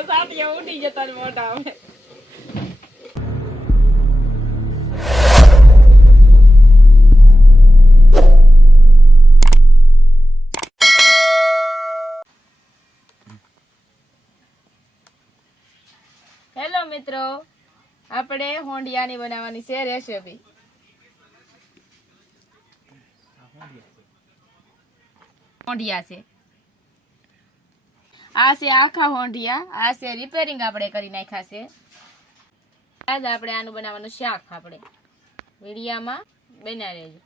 તેલના ઉડી જતા મોઢા હેલો મિત્રો આપણે હોંડિયાની બનાવવાની છે રેસીપી. હોંડિયા છે. આ છે આખા હોંડિયા, આ છે રિપેરિંગ આપણે કરી નાખ્યા છે. આજ આપણે આનું બનાવવાનું શાક આપણે. વીડિયામાં બના રહેજો.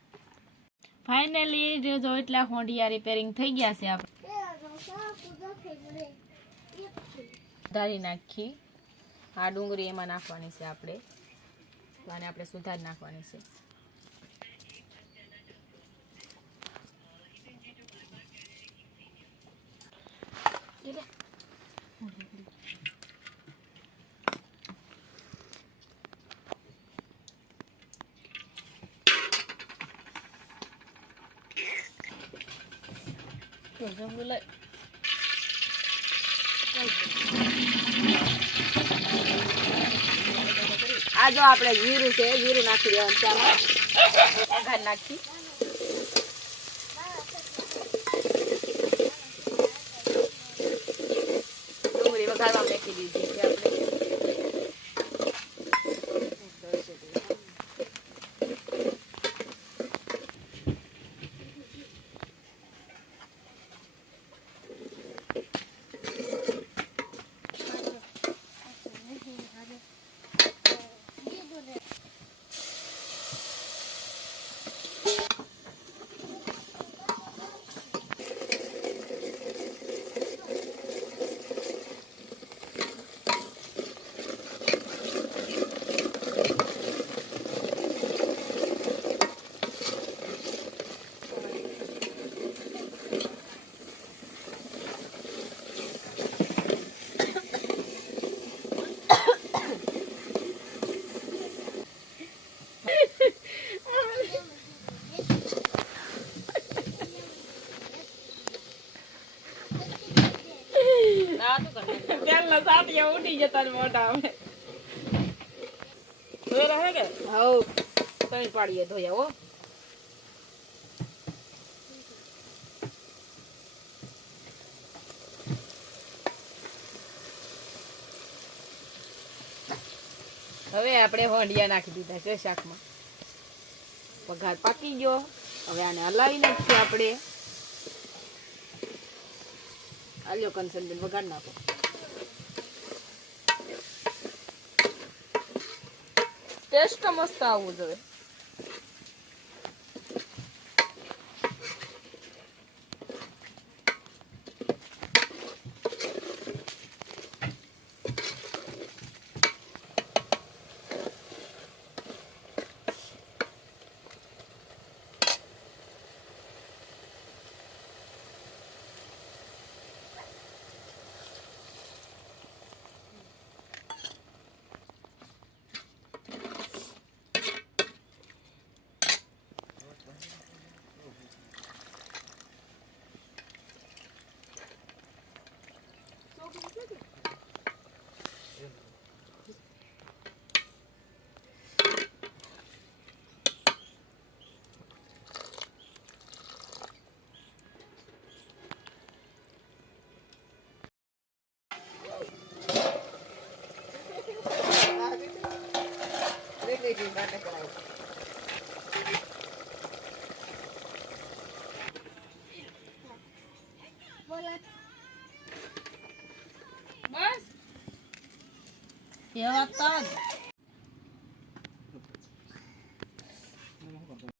ફાઇનલી જો એટલા હોંડિયા રિપેરિંગ થઈ ગયા છે આપણે. સુધારી નાખી. આ ડુંગળી એમાં નાખવાની છે આપણે. અને આપણે સુધારી નાખવાની છે. આ જો આપણે જીરું છે જીરું નાખી દેવાનું ચાલો વઘાર નાખી ડુંગળી વઘારવા નાખી દીધી છે આપણે તેલના સાટિયા ઉડી જતા ને મોઢા અમે. ધોઈ રહે કે? હવ. ત્રણ પાડીએ ધોયા હો. હવે આપણે હોંડિયા નાખી દીધા છે શાકમાં. પગાર પાકી ગયો. હવે આને હલાવી નાખીએ આપણે. આલ્યો કનસન વઘાર નાખો. ટેસ્ટ મસ્ત આવવું જોઈએ Eu adoro.